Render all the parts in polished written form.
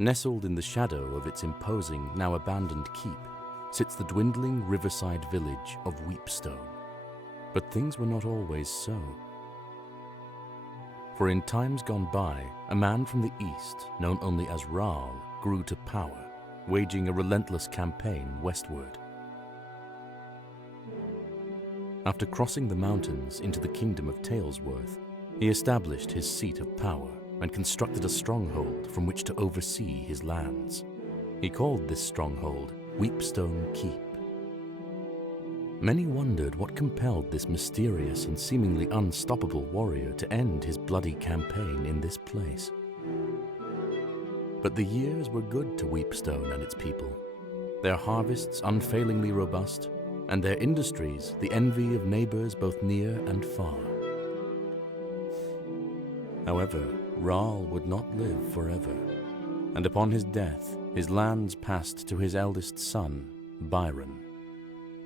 Nestled in the shadow of its imposing, now abandoned keep, sits the dwindling riverside village of Weepstone. But things were not always so. For in times gone by, a man from the east, known only as Raal, grew to power, waging a relentless campaign westward. After crossing the mountains into the kingdom of Talesworth, he established his seat of power and constructed a stronghold from which to oversee his lands. He called this stronghold Weepstone Keep. Many wondered what compelled this mysterious and seemingly unstoppable warrior to end his bloody campaign in this place. But the years were good to Weepstone and its people, their harvests unfailingly robust, and their industries the envy of neighbors both near and far. However, Raal would not live forever, and upon his death, his lands passed to his eldest son, Byron,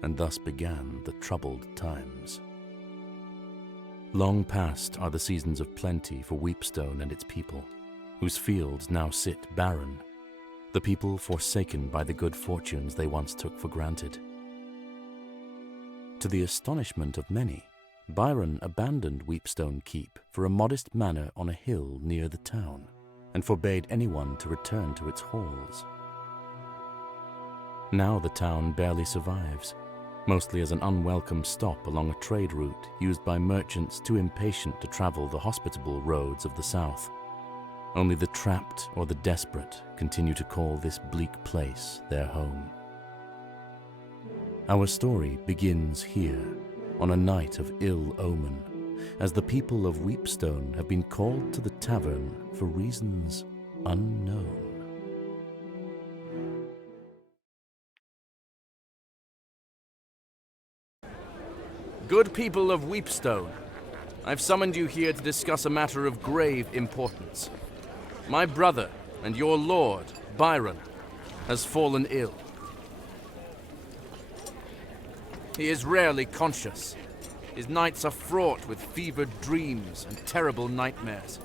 and thus began the troubled times. Long past are the seasons of plenty for Weepstone and its people, whose fields now sit barren, the people forsaken by the good fortunes they once took for granted. To the astonishment of many, Byron abandoned Weepstone Keep for a modest manor on a hill near the town, and forbade anyone to return to its halls. Now the town barely survives, mostly as an unwelcome stop along a trade route used by merchants too impatient to travel the hospitable roads of the south. Only the trapped or the desperate continue to call this bleak place their home. Our story begins here, on a night of ill omen, as the people of Weepstone have been called to the tavern for reasons unknown. Good people of Weepstone, I've summoned you here to discuss a matter of grave importance. My brother and your lord, Byron, has fallen ill. He is rarely conscious. His nights are fraught with fevered dreams and terrible nightmares.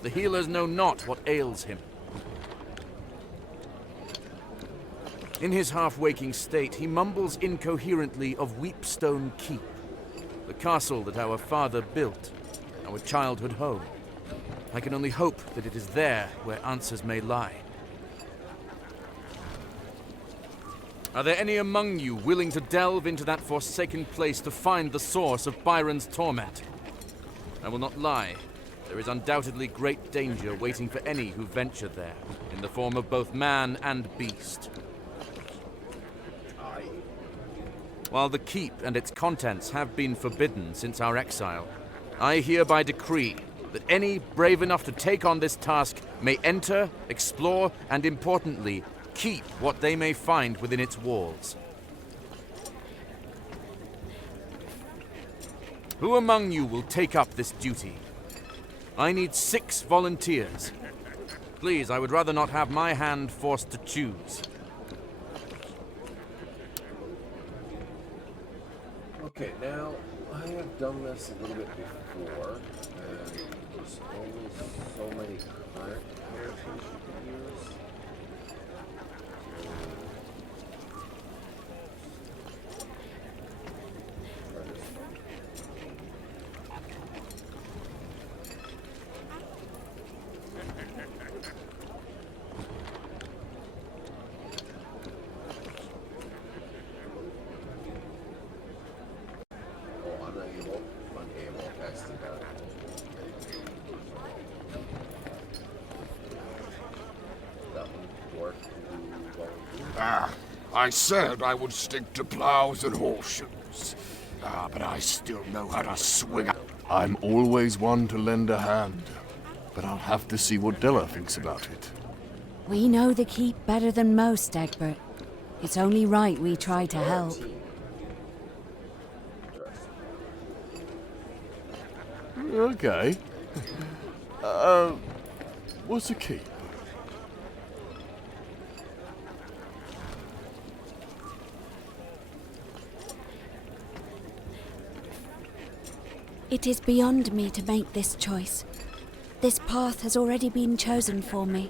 The healers know not what ails him. In his half-waking state, he mumbles incoherently of Weepstone Keep, the castle that our father built, our childhood home. I can only hope that it is there where answers may lie. Are there any among you willing to delve into that forsaken place to find the source of Byron's torment? I will not lie. There is undoubtedly great danger waiting for any who venture there, in the form of both man and beast. While the keep and its contents have been forbidden since our exile, I hereby decree that any brave enough to take on this task may enter, explore, and importantly, keep what they may find within its walls. Who among you will take up this duty? I need 6 volunteers. Please, I would rather not have my hand forced to choose. Okay, now, I have done this a little bit before, and there's only so many current characters you can use. I said I would stick to plows and horseshoes. But I still know how to swing. I'm always one to lend a hand, but I'll have to see what Della thinks about it. We know the keep better than most, Egbert. It's only right we try to help. Okay. What's a keep? It is beyond me to make this choice. This path has already been chosen for me.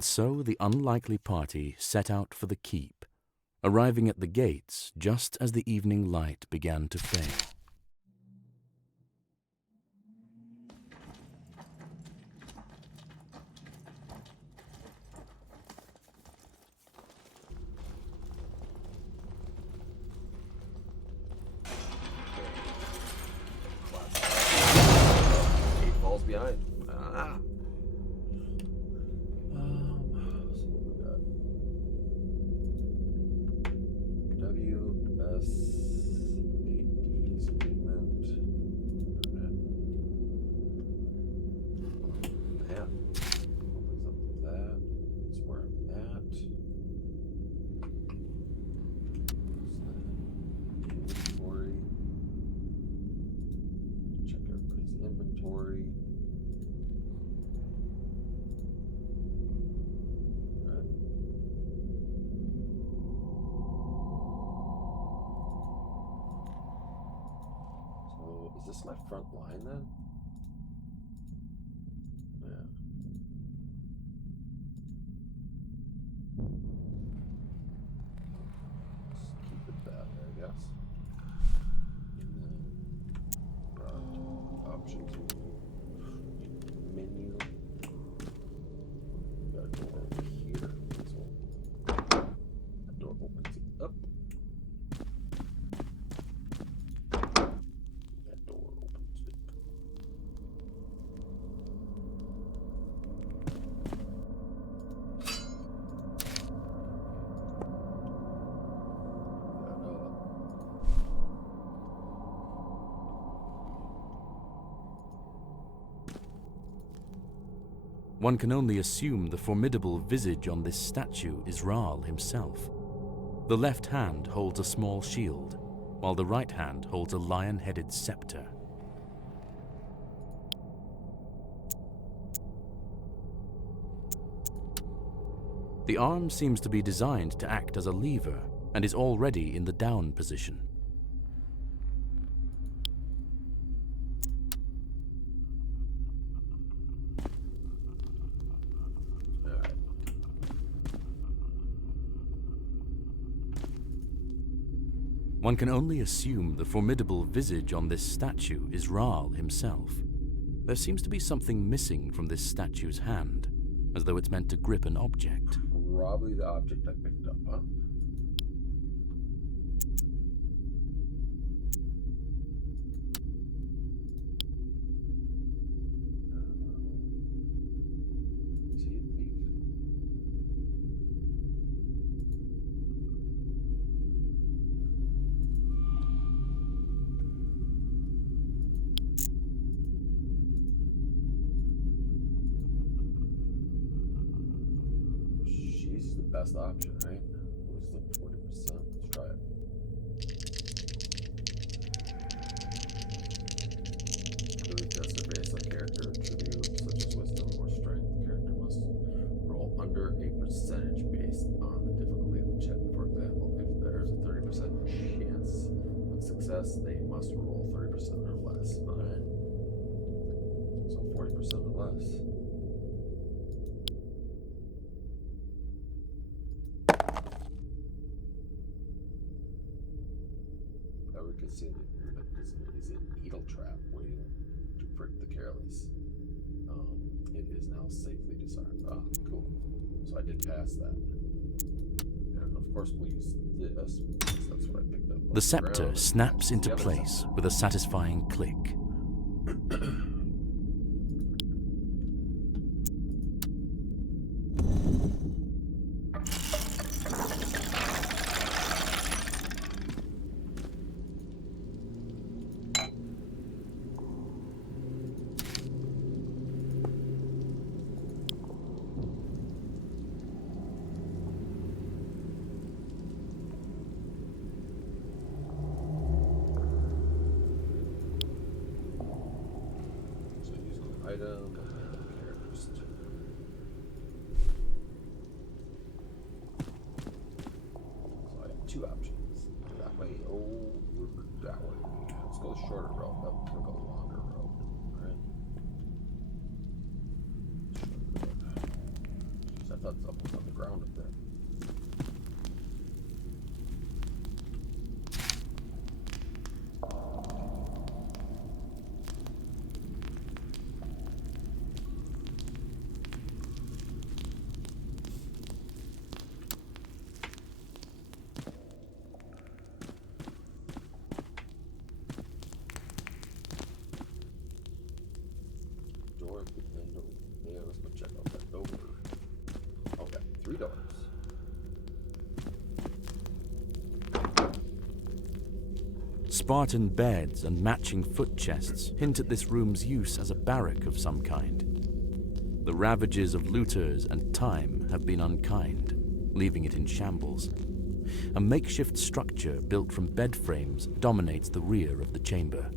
And so the unlikely party set out for the keep, arriving at the gates just as the evening light began to fade. Eight falls behind. Ah. So what we got? WS8D's agreement. Yeah. Opens up that. That's where I'm at. Inventory. Check everybody's inventory. Alright. So, is this my front line then? Yeah. Just keep it that way, I guess. And then options menu. Got a door over here. So that door opens it up. That door opens it. One can only assume the formidable visage on this statue is Raal himself. The left hand holds a small shield, while the right hand holds a lion-headed scepter. The arm seems to be designed to act as a lever and is already in the down position. Alright. One can only assume the formidable visage on this statue is Raal himself. There seems to be something missing from this statue's hand, as though it's meant to grip an object. Probably the object I picked up, huh? Is he a thief? She's the best option, right? Wisdom 40%. Let's try it. Belief tests are based on character attributes such as wisdom or strength. The character must roll under a percentage based on the difficulty of the check. For example, if there's a 30% chance of success, they must roll 30% or less. Alright. So 40% or less. I would consider is a needle trap waiting to prick the careless. It is now safely disarmed. Ah, cool. So I did pass that. And of course we'll use this because that's what I picked up. off The scepter ground. snaps into The other place scepter. with a satisfying click. So use an item, characters. So I have two options. That way or that way. Let's go the shorter route. No, we'll go the longer route. Alright. Shorter route. Jeez, I thought ground up there. Door, big window. Yeah, let's go check out that door. Okay, 3 doors. Spartan beds and matching foot chests hint at this room's use as a barrack of some kind. The ravages of looters and time have been unkind, leaving it in shambles. A makeshift structure built from bed frames dominates the rear of the chamber.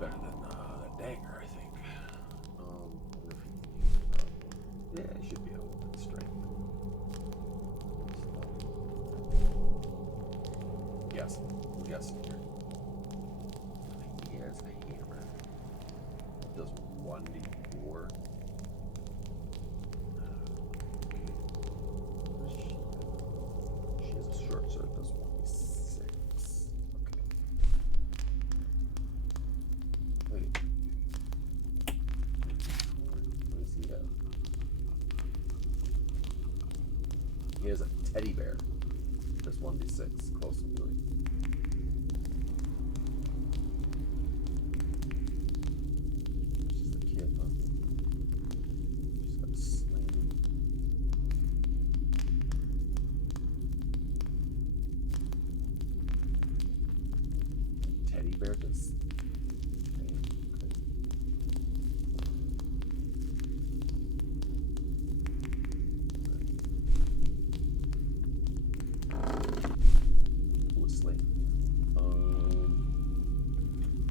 Better than that dagger, I think. Yeah, it should be able to strength. Yes, I'm guessing here. He has a hammer. It does 1d4. She has a short sword, it does 1d6. Okay. Wait. What is he at? He has a teddy bear. There's 1d6 close to doing. She's a kid, huh? She's got a sling. Teddy bear does.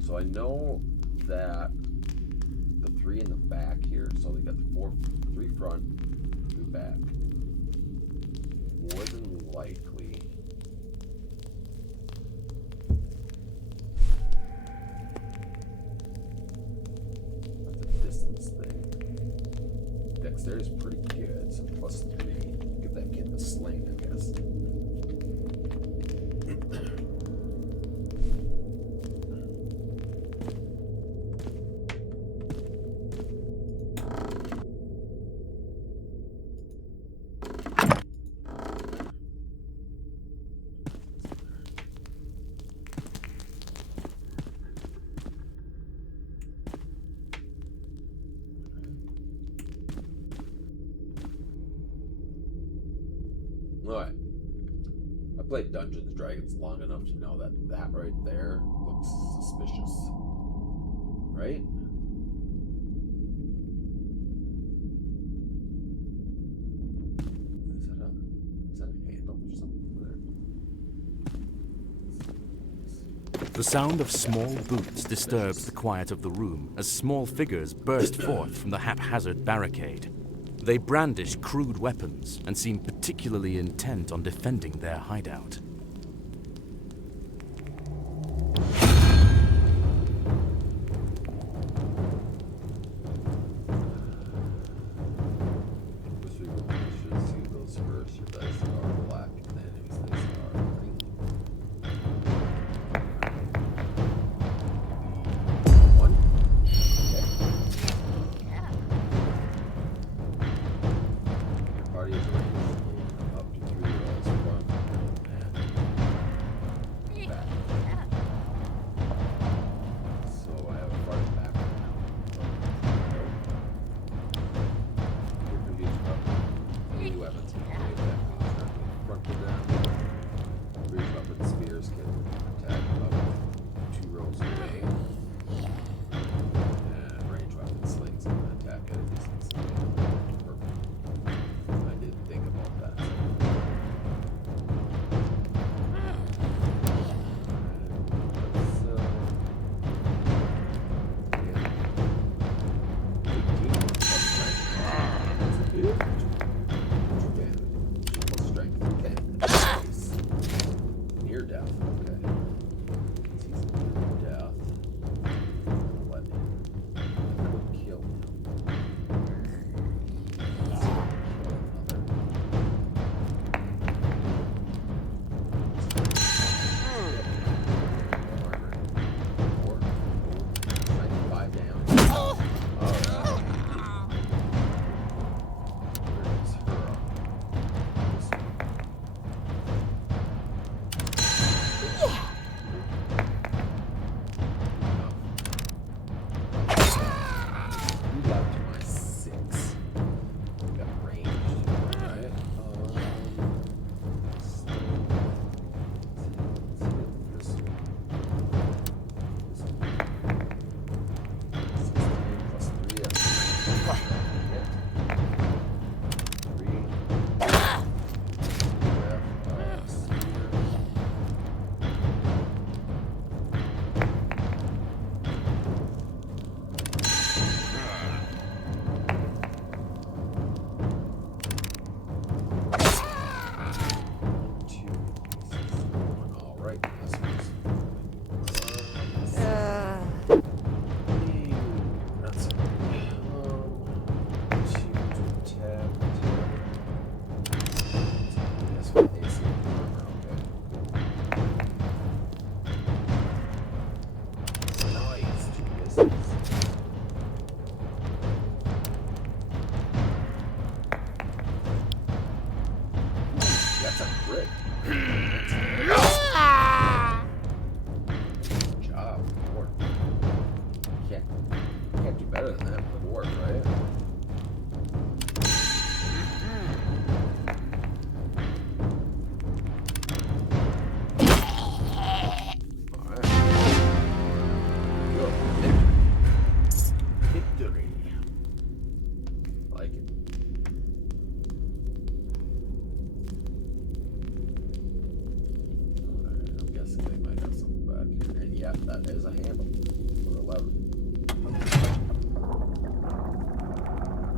So I know that the 3 in the back here, so they got the 3 front, 3 back. More than likely, that's a distance thing. Dexterity is pretty good, so +3. Give that kid the sling, I guess. Alright. I played Dungeons and Dragons long enough to know that that right there looks suspicious. Right? Is that a handle or something there? The sound of small boots disturbs the quiet of the room as small figures burst forth from the haphazard barricade. They brandish crude weapons and seem particularly intent on defending their hideout.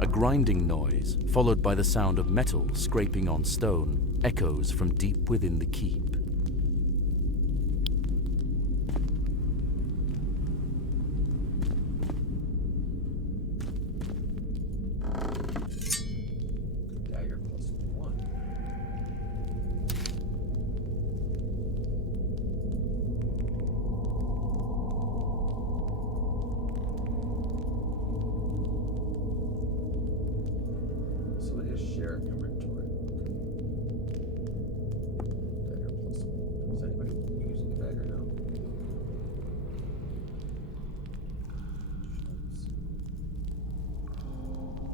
A grinding noise, followed by the sound of metal scraping on stone, echoes from deep within the keep. Dagger +1. So they just share inventory. Dagger +1. Is anybody using the dagger now?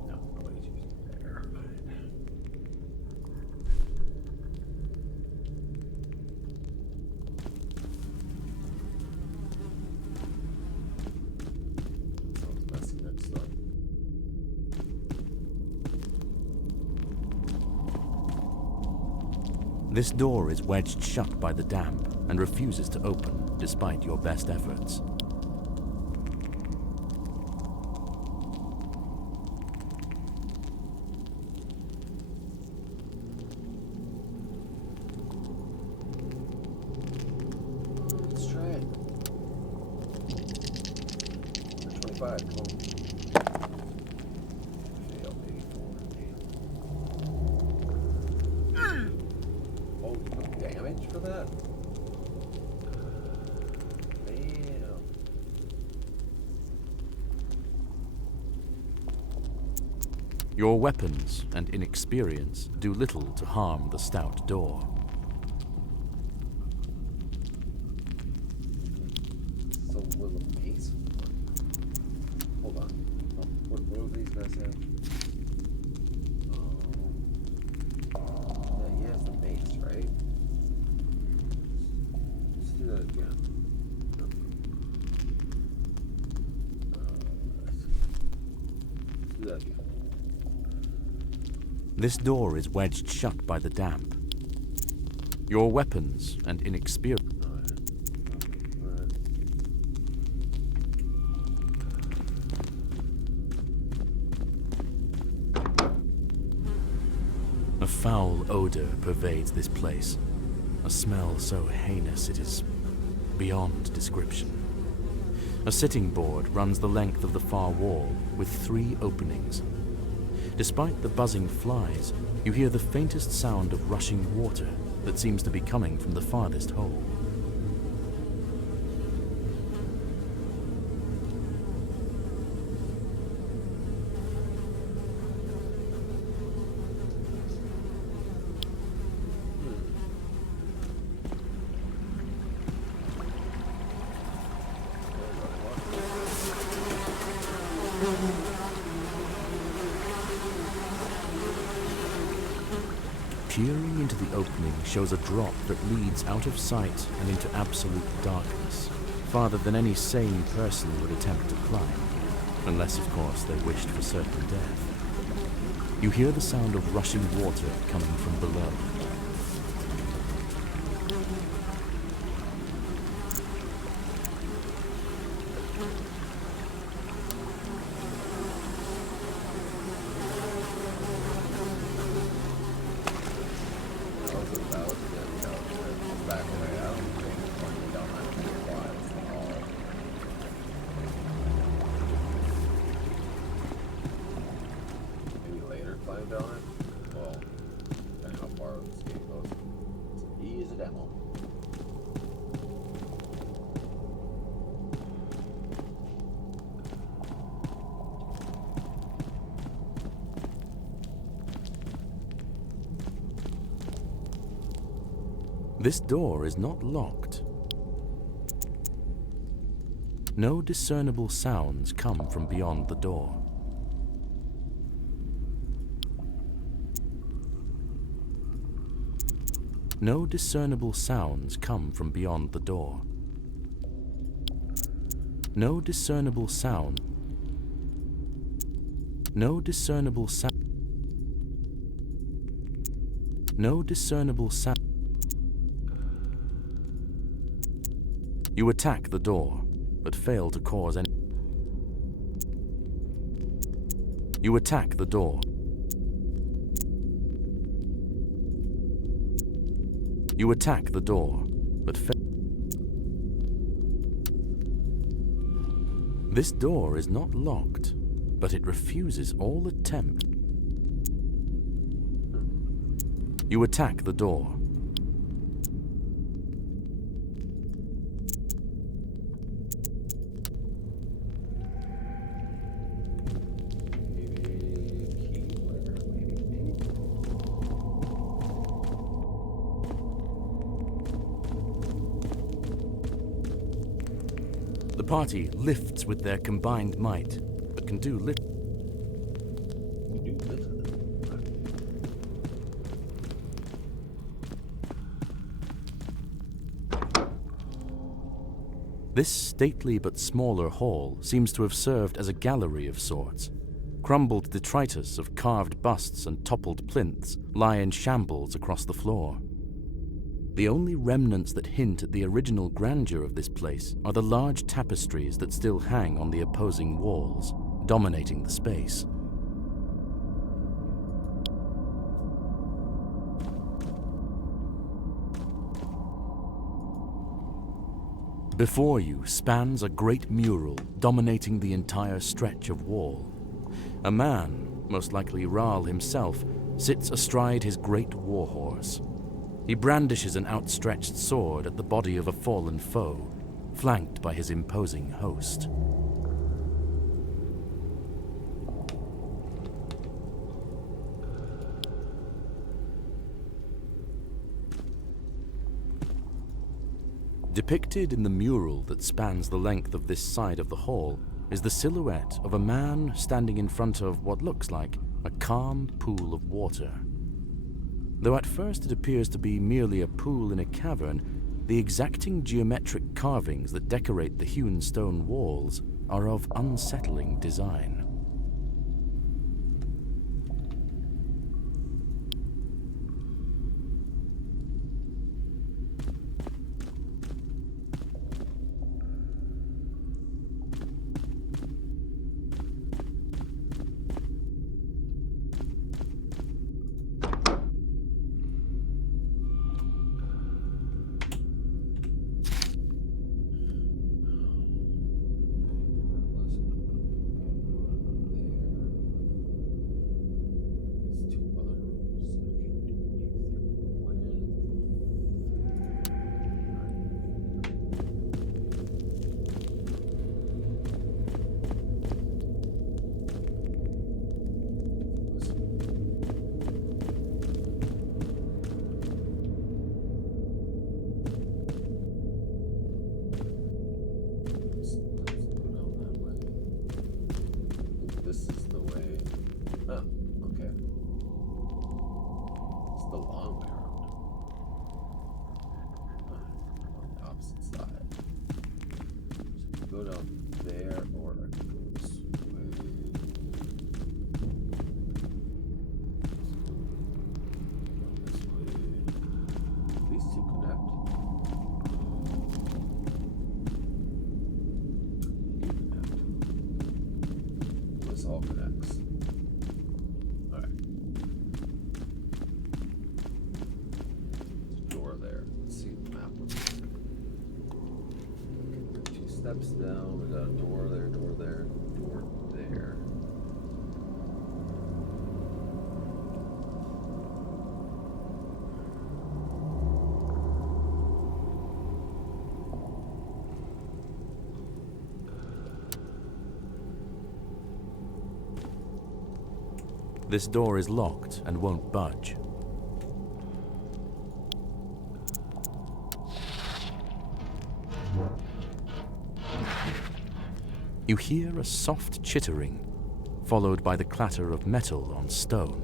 No, nobody's using the dagger. Sounds messy next time. This door is wedged shut by the damp and refuses to open, despite your best efforts. Let's try it. 25, come on. Failed 84. Oh, you took damage for that? Damn. Your weapons and inexperience do little to harm the stout door. So will the mace work? Hold on. Oh, what do these guys have? Yeah, he has the mace, right? Let's do that again. Let's do that again. This door is wedged shut by the damp. Your weapons and inexperience. Alright. A foul odor pervades this place. A smell so heinous it is beyond description. A sitting board runs the length of the far wall with 3 openings. Despite the buzzing flies, you hear the faintest sound of rushing water that seems to be coming from the farthest hole. Peering into the opening shows a drop that leads out of sight and into absolute darkness, farther than any sane person would attempt to climb, unless, of course, they wished for certain death. You hear the sound of rushing water coming from below. Maybe later climb down it? Well, depending how far the escape goes. It's easy as a demo. This door is not locked. No discernible sounds come from beyond the door. No discernible sounds come from beyond the door. No discernible sound. No discernible sound. No discernible sound. You attack the door, but fail to cause any. You attack the door. You attack the door, but fail. This door is not locked, but it refuses all attempt. You attack the door. The party lifts with their combined might, but can do little. This stately but smaller hall seems to have served as a gallery of sorts. Crumbled detritus of carved busts and toppled plinths lie in shambles across the floor. The only remnants that hint at the original grandeur of this place are the large tapestries that still hang on the opposing walls, dominating the space. Before you spans a great mural dominating the entire stretch of wall. A man, most likely Rahl himself, sits astride his great warhorse. He brandishes an outstretched sword at the body of a fallen foe, flanked by his imposing host. Depicted in the mural that spans the length of this side of the hall is the silhouette of a man standing in front of what looks like a calm pool of water. Though at first it appears to be merely a pool in a cavern, the exacting geometric carvings that decorate the hewn stone walls are of unsettling design. Steps down, we got a door there, door there, door there. This door is locked and won't budge. You hear a soft chittering, followed by the clatter of metal on stone.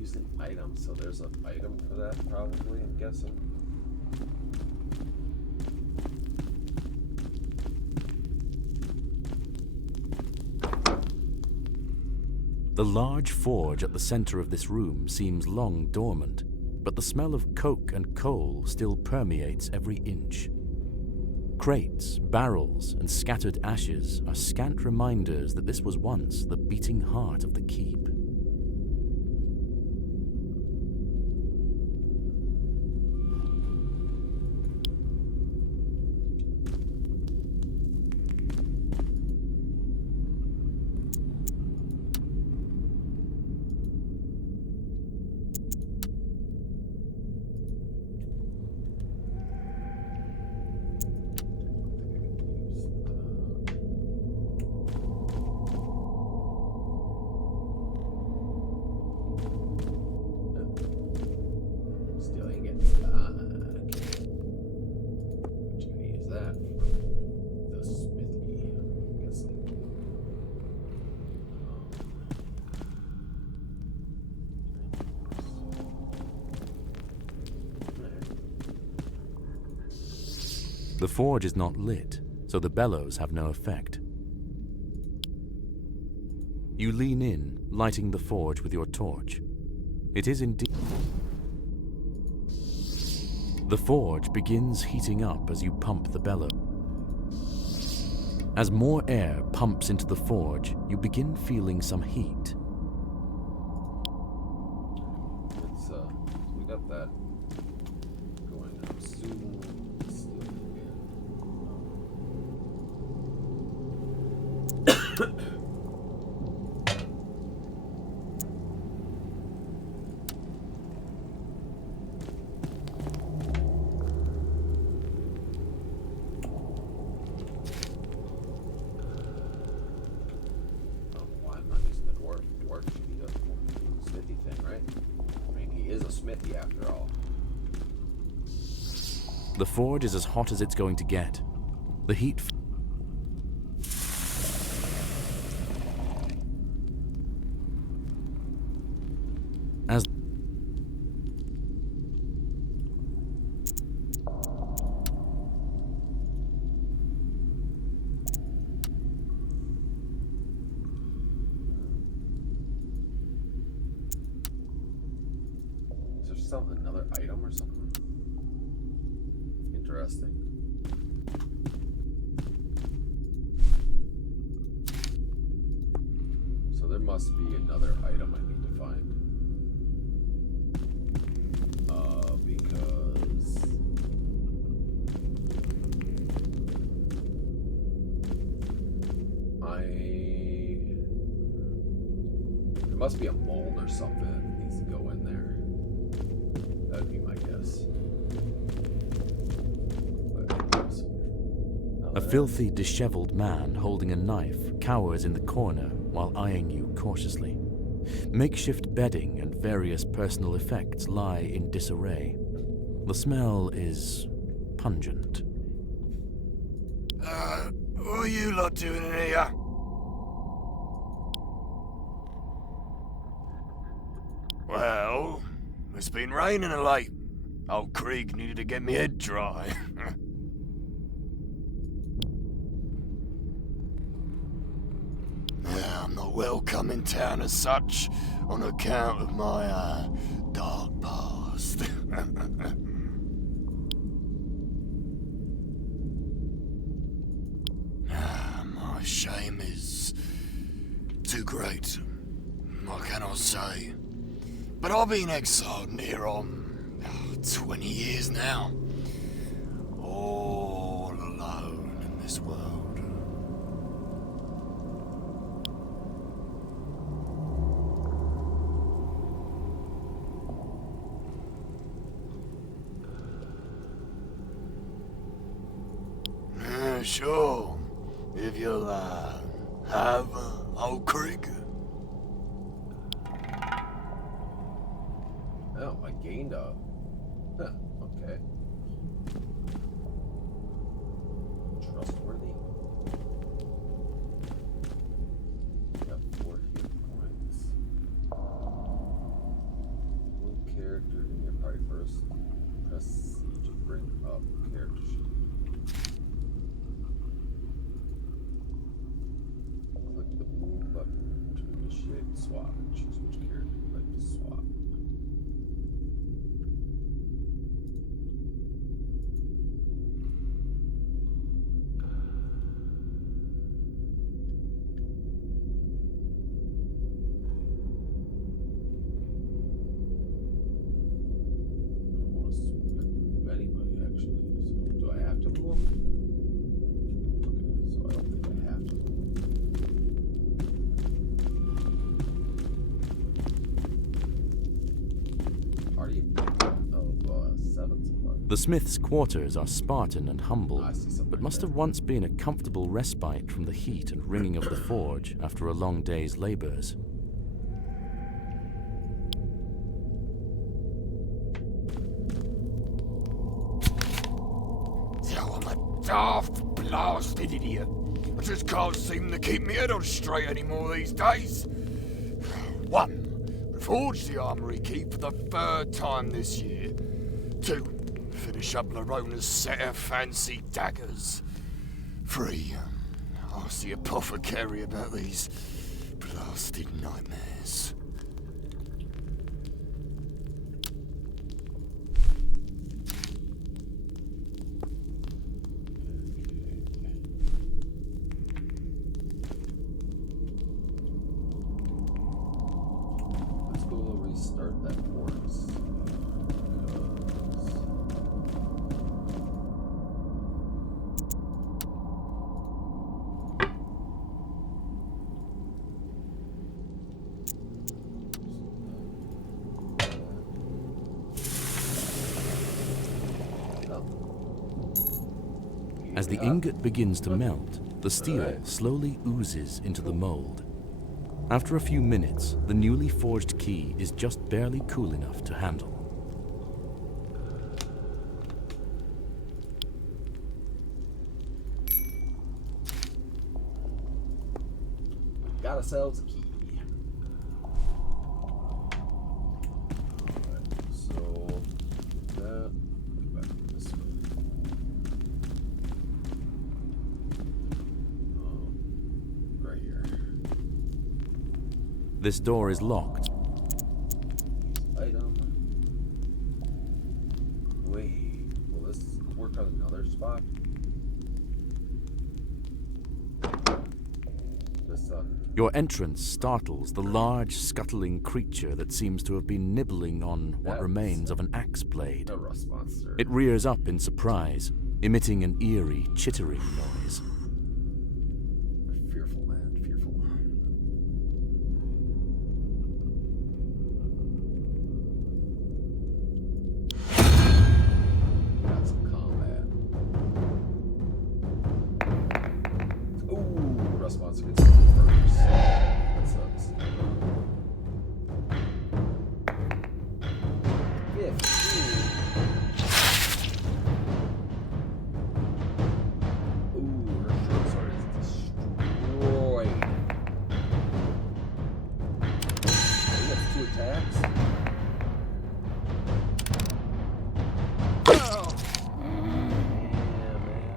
Use an item, so there's an item for that probably, I'm guessing. The The large forge at the center of this room seems long dormant, but the smell of coke and coal still permeates every inch. Crates, barrels, and scattered ashes are scant reminders that this was once the beating heart of the keep. Stealing it back. Which key is that? The smithy, I'm guessing. The forge is not lit, so the bellows have no effect. You lean in, lighting the forge with your torch. It is indeed. The forge begins heating up as you pump the bellow. As more air pumps into the forge, you begin feeling some heat. It's we got that going. I'm assuming it's still again. Why am I using the dwarf? Dwarf should be the smithy thing, right? I mean, he is a smithy after all. The forge is as hot as it's going to get. The heat as Is there some another item or something? Interesting. So there must be another item I need to find. Because there must be a mold or something that needs to go in there. That'd be my guess. a filthy, disheveled man holding a knife cowers in the corner while eyeing you cautiously. Makeshift bedding and various personal effects lie in disarray. The smell is pungent. What are you lot doing in here? Well, it's been raining of late. Old Krieg needed to get me head dry. Yeah, I'm not welcome in town as such, on account of my, dark past. My shame is too great. What can I say? But I've been exiled near on 20 years now. All alone in this world. Sure. If you'll, have Old Krieg. Oh, I gained a... Huh, okay. Trustworthy. Got 4 hit points. Move character in your party first. Press C to bring up character sheet. Click the move button to initiate swap. Choose which character you'd like to swap. I don't want to swap anybody actually. So do I have to move? Okay, so I don't think I have to move. Party of sevens. The smith's quarters are Spartan and humble, I see something but like must that. have once been a comfortable respite from the heat and ringing of the forge after a long day's labours. Oh, I'm a daft blasted idiot. I just can't seem to keep my head on straight anymore these days. 1. Reforge the armory key for the 3rd time this year. 2. Finish up Larona's set of fancy daggers. 3. Ask the apothecary about these blasted nightmares. Let's go restart that force. As the ingot begins to melt, the steel slowly oozes into the mold. After a few minutes, the newly forged key is just barely cool enough to handle. Got ourselves a key. Alright, so that back this way. Right here. This door is locked. Item. Wait, will this work on another spot? This Your entrance startles the large, scuttling creature that seems to have been nibbling on what That's- remains of an axe blade. a rust monster. It rears up in surprise, emitting an eerie, chittering noise. Fearful, man, fearful. Got some combat. Ooh, rust monster gets hit first. That sucks. 15. Ooh, her short sword is destroyed. Oh, that's 2 attacks. Yeah, man.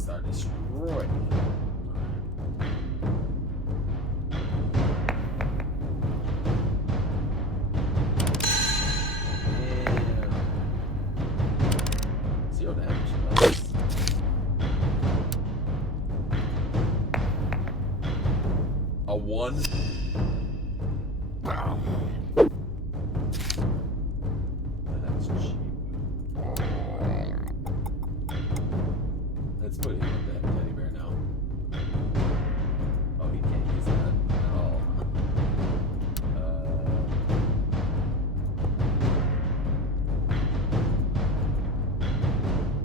Weepstone destroyed. Zero damage. Nice. A 1. That's cheap. Let's put him with that teddy bear now. Oh, he can't use that at all.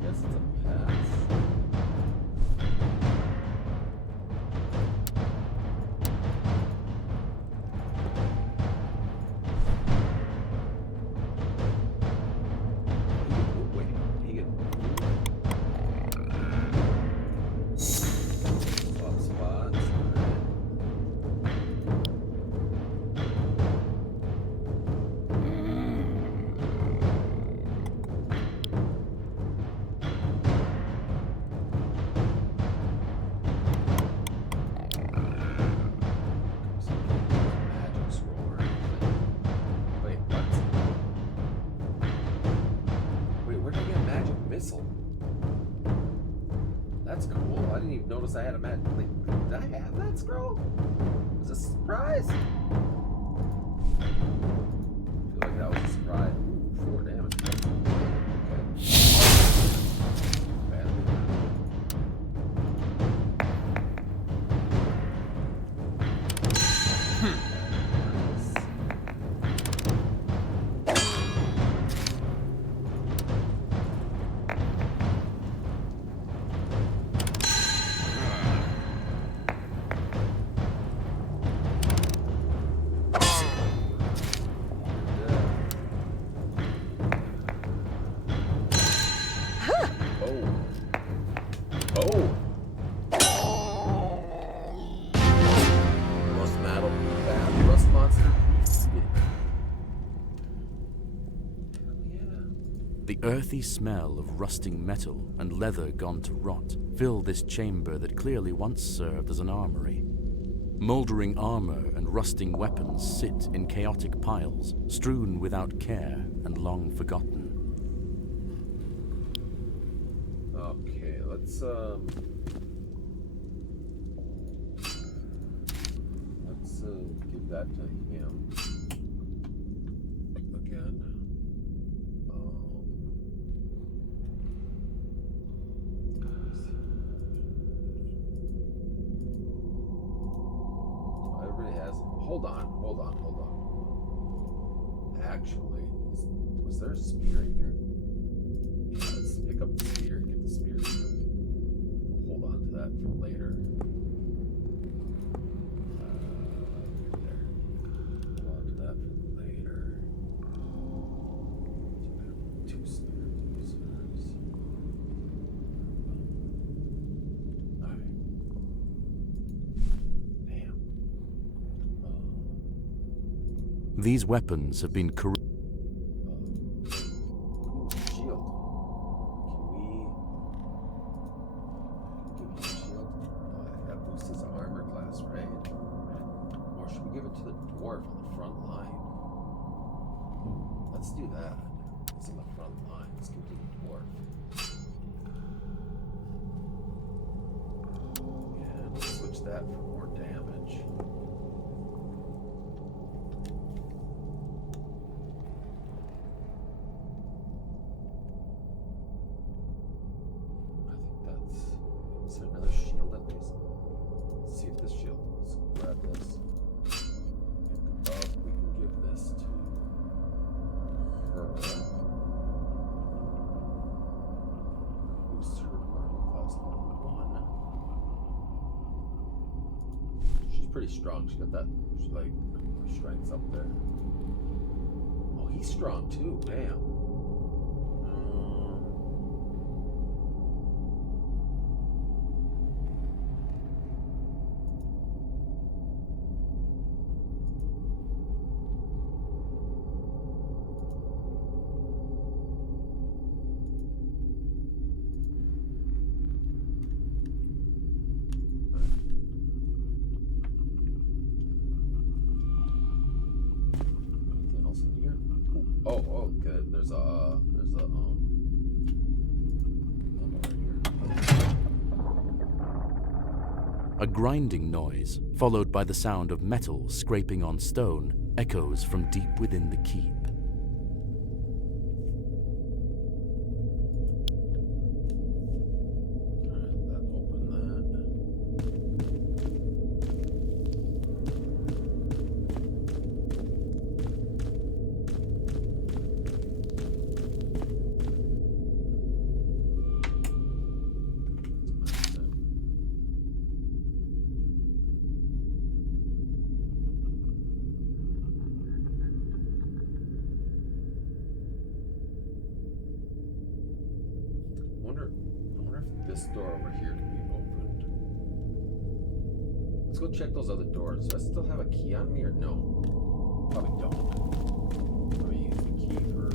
Guess it's a pass. Wait, he can swap spots. Magic scroll or anything. Wait, what? Wait, where did I get a magic missile? That's cool. I didn't even notice I had a magic. Wait, did I have that scroll? Was this a surprise? I feel like that was a surprise. Ooh, 4 damage. Okay. Badly hurt. Rust metal, bad rust monster. The earthy smell of rusting metal and leather gone to rot fill this chamber that clearly once served as an armory. Mouldering armor and rusting weapons sit in chaotic piles, strewn without care and long forgotten. Okay, let's give that to him again. Everybody has. Hold on. Actually, was there a spear in here? Yeah, let's pick up the spear and get the spear. Hold on to that for later. There. Hold on to that for later. Two spear users. Alright. Damn. These weapons have been corrupted. Shield. Can we give him a shield? That boosts his armor class, right? Or should we give it to the dwarf on the front line? Let's do that. He's on the front line. Let's give it to the dwarf. Yeah, let's switch that for more damage. Is there another shield at least? Let's see if this shield. Let's grab this. Pick up. We can give this to her. Boost her armor class by 1. She's pretty strong. She got that. She's like her strength's up there. Oh, he's strong too. Damn. Oh, good. There's a ammo right here. A grinding noise, followed by the sound of metal scraping on stone, echoes from deep within the keep. Alright, open that. I wonder if this door over here can be opened. Let's go check those other doors. Do I still have a key on me or no? Probably don't. Probably use the key for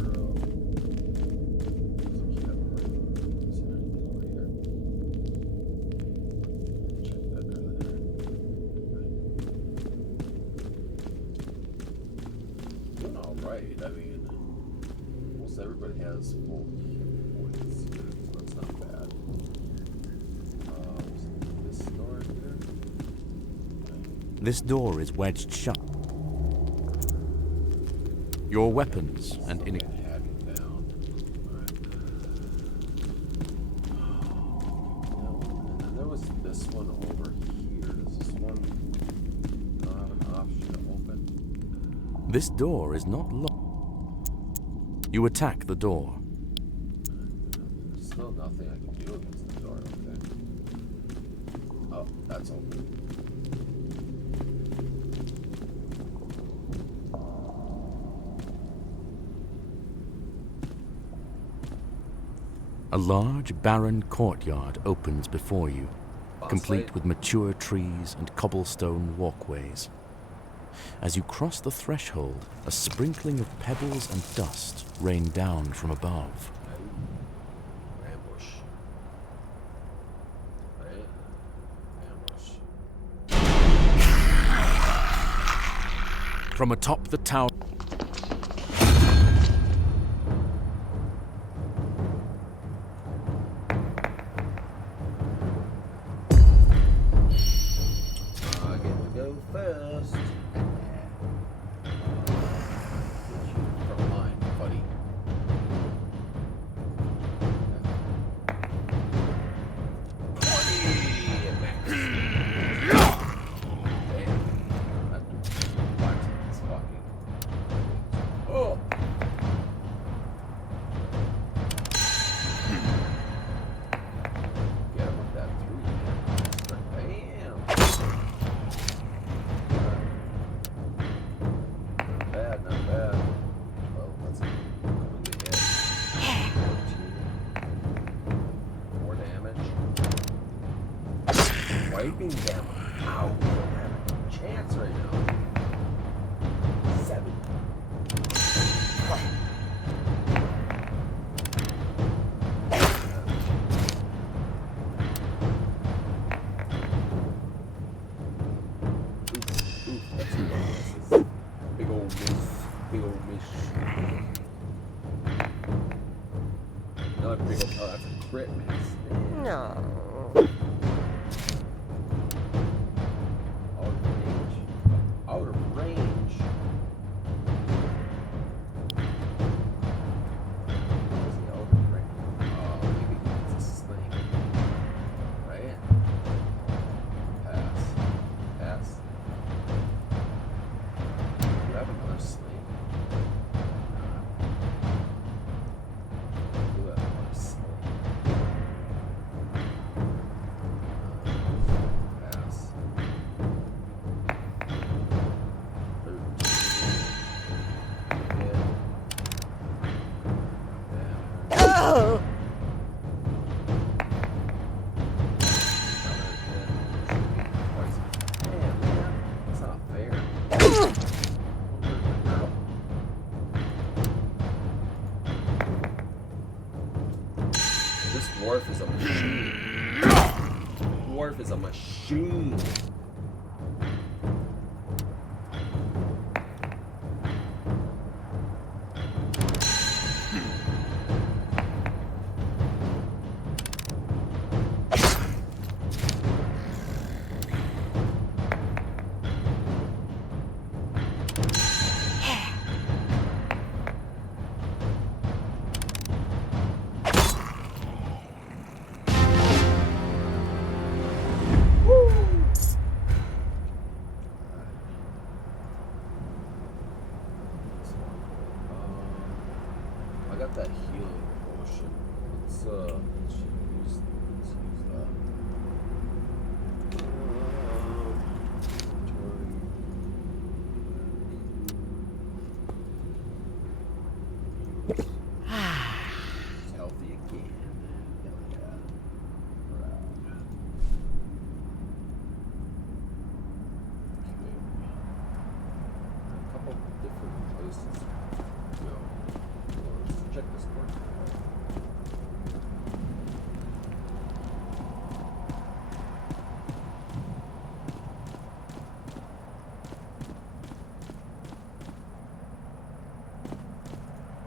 there's a key up there. Is there anything over here? Check that over there. Doing alright. I mean, most everybody has full points here, so that's not bad. This door here? This door is wedged shut. Your weapons and Had it down. Alright. And then there was this one over here. Does this one not have an option to open? This door is not locked. You attack the door. There's still nothing I can do against the door, okay. Oh, that's open. A large, barren courtyard opens before you, complete fight. with mature trees and cobblestone walkways. As you cross the threshold, a sprinkling of pebbles and dust rain down from above. Ambush. Right? Ambush. From atop the tower, I get to go first. From mine, buddy. Oh! Get him with that three. Bam! Not bad, not bad. Well, let's quickly hit. 14. More damage. Wiping them out. I don't have a chance right now. 7. That's misses. Big old miss. Big old miss. Another big old. Oh, that's a crit miss. No. Out of range. Out of range. Where's the out of range? Oh, maybe it's a sling. Right? Pass. Pass. Do you have another sling? Do have another sling. Pass. 13. Damn, man. That's not fair. This dwarf is a machine. Dwarf is a machine. got that healing potion. Let's use that. It's healthy again. Hell yeah. Right. Okay. A couple different places to go. Let's check this part.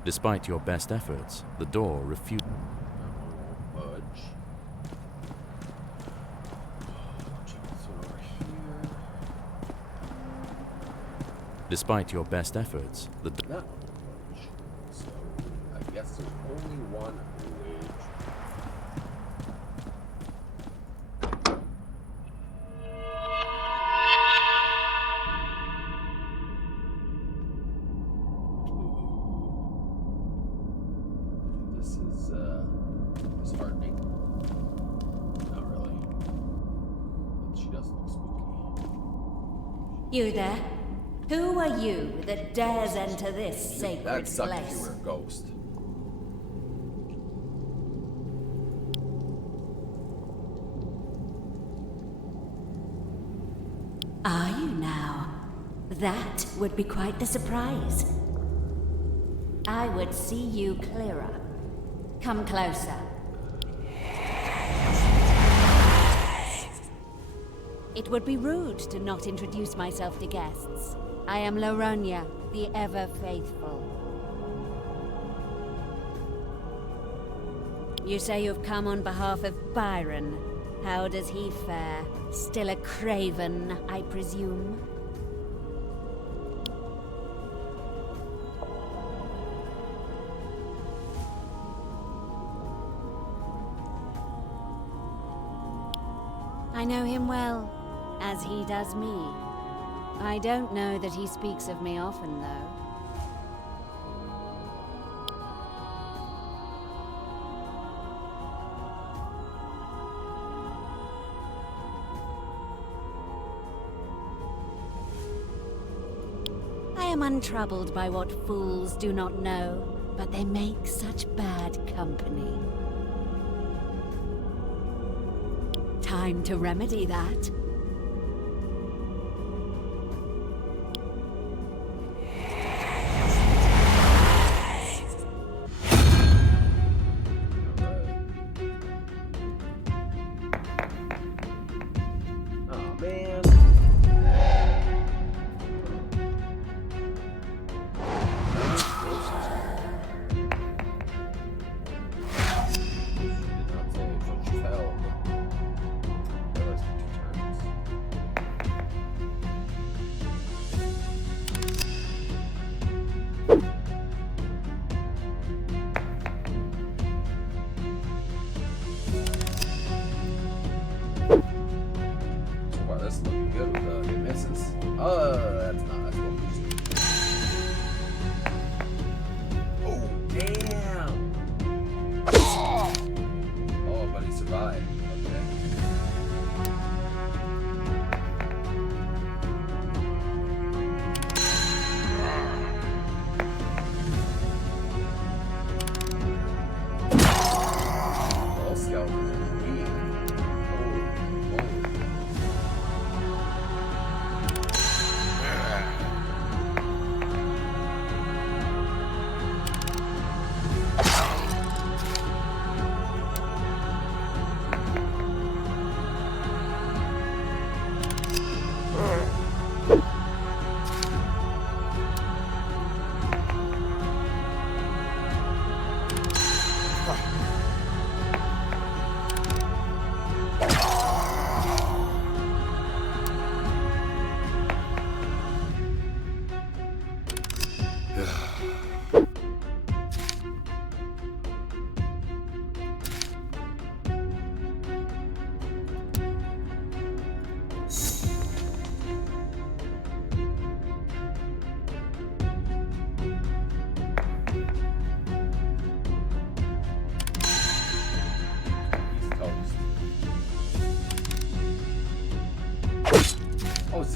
Despite your best efforts, the door refused. Budge. Check this one over here. Despite your best efforts, the That one budge. So I guess there's only one way. This is disheartening. Not really. But she does look spooky. You there? Who are you that dares enter this sacred That sucked if you place? were a ghost. Are you now? That would be quite the surprise. I would see you clearer. Come closer. It would be rude to not introduce myself to guests. I am Laronia, the ever-faithful. You say you've come on behalf of Byron. How does he fare? Still a craven, I presume? I know him well, as he does me. I don't know that he speaks of me often, though. I am untroubled by what fools do not know, but they make such bad company. Time to remedy that. Oh man. Did not say, but she fell. That was 2 turns.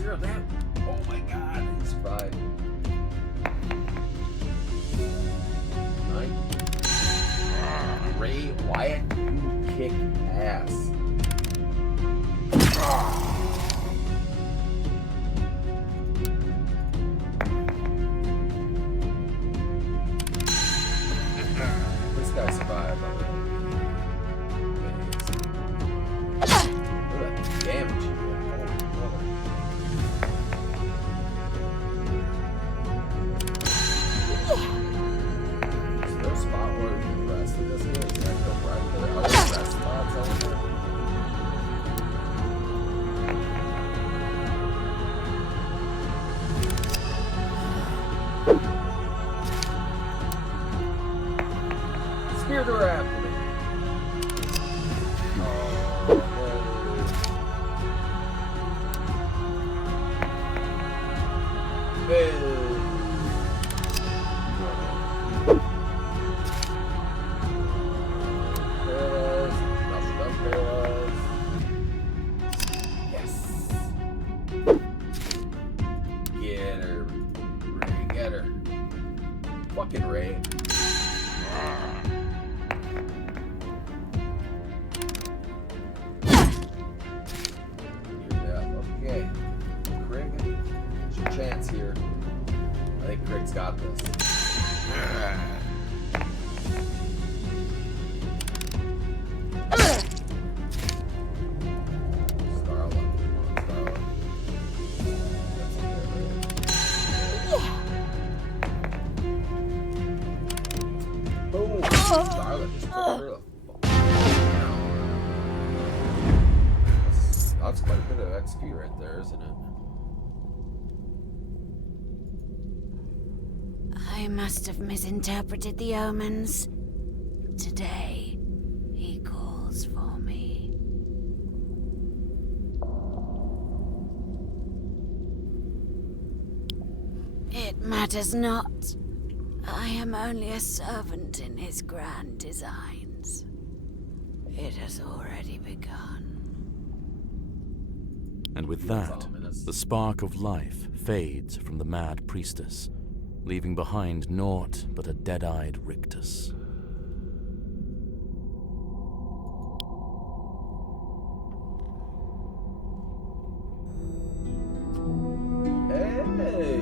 hear that? Oh my god, he survived. Night. Ray Wyatt, you kick ass. This guy survived already. Look at that damage he did. Is there a spot where the rest of this is? Like the rest of the other rest spots over there? Spear to her after me. Yes. Get her. Ray, get her. Fucking Ray. Okay. Craig, it's your chance here. I think Craig's got this. Starla. Come on, Starla. That's it there, right? Boom! Starla just put her the fuck down. That's quite a bit of XP right there, isn't it? I must have misinterpreted the omens. Today, he calls for me. It matters not. I am only a servant in his grand designs. It has already begun. And with that, the spark of life fades from the mad priestess, leaving behind naught but a dead-eyed rictus. Hey,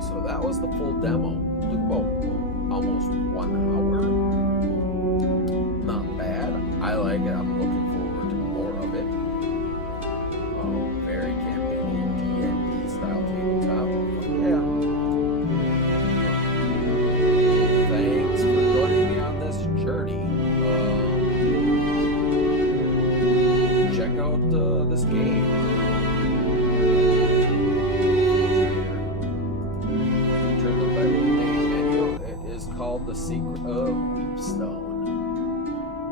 so that was the full demo. Took about almost 1 hour. Not bad. I like it. I'm looking forward to more of it. Very campaigny D&D style tabletop. Yeah. Thanks for joining me on this journey. Check out this game. Turn the main menu. It is called The Secret of Weepstone.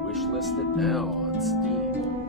Wishlist it now on Steam.